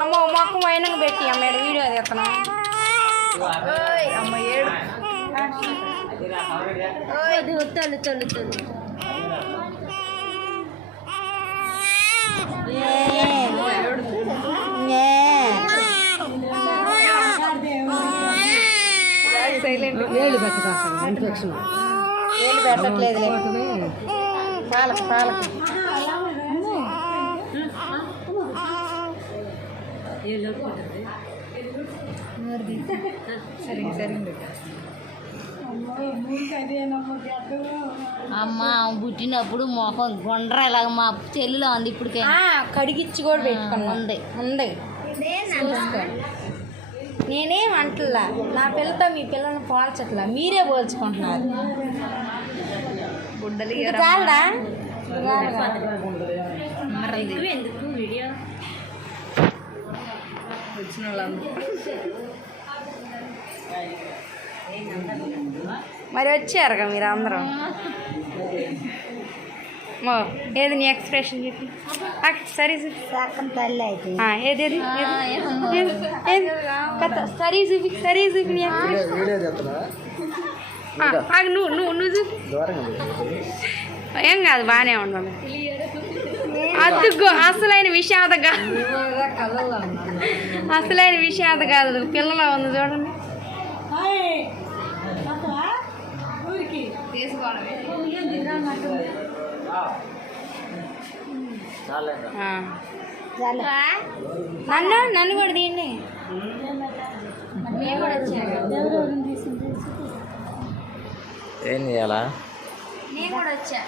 అమ్మ మొక్క అయినాక పెట్టి అమ్మ వీడియో తీస్తున్నా అమ్మ ఏడు తల్లు తల్లు తల్లు ఏళ్ళు పెట్టలేదు పాలకు పాలకు అమ్మ పుట్టినప్పుడు మొహం గుండ్రలాగా మా చెల్లిలో ఉంది ఇప్పటికే కడిగిచ్చి కూడా పెట్టుకున్నా ఉంది ఉంది నేనేం అంటలా నా పిల్లతో మీ పిల్లల్ని పోల్చట్లా మీరే పోల్చుకుంటున్నారు గుడ్డలు చాలదా ఎందుకు వీడియో వచ్చిన వాళ్ళందరూ మరి వచ్చారుగా మీరు అందరూ ఏది నీ ఎక్స్ప్రెషన్ చెప్పి సరే తల్లి అయితే ఏది సరే చూపి సరే చూపి నీ నువ్వు నువ్వు నువ్వు చూపి ఏం కాదు బాగానే ఉండదు అద్దుకో అసలైన విషాద కాదు అసలైన విషాద కాదు పిల్లల ఉంది చూడండి నన్ను కూడా తీయండి ఏం చేయాలా నేను కూడా వచ్చా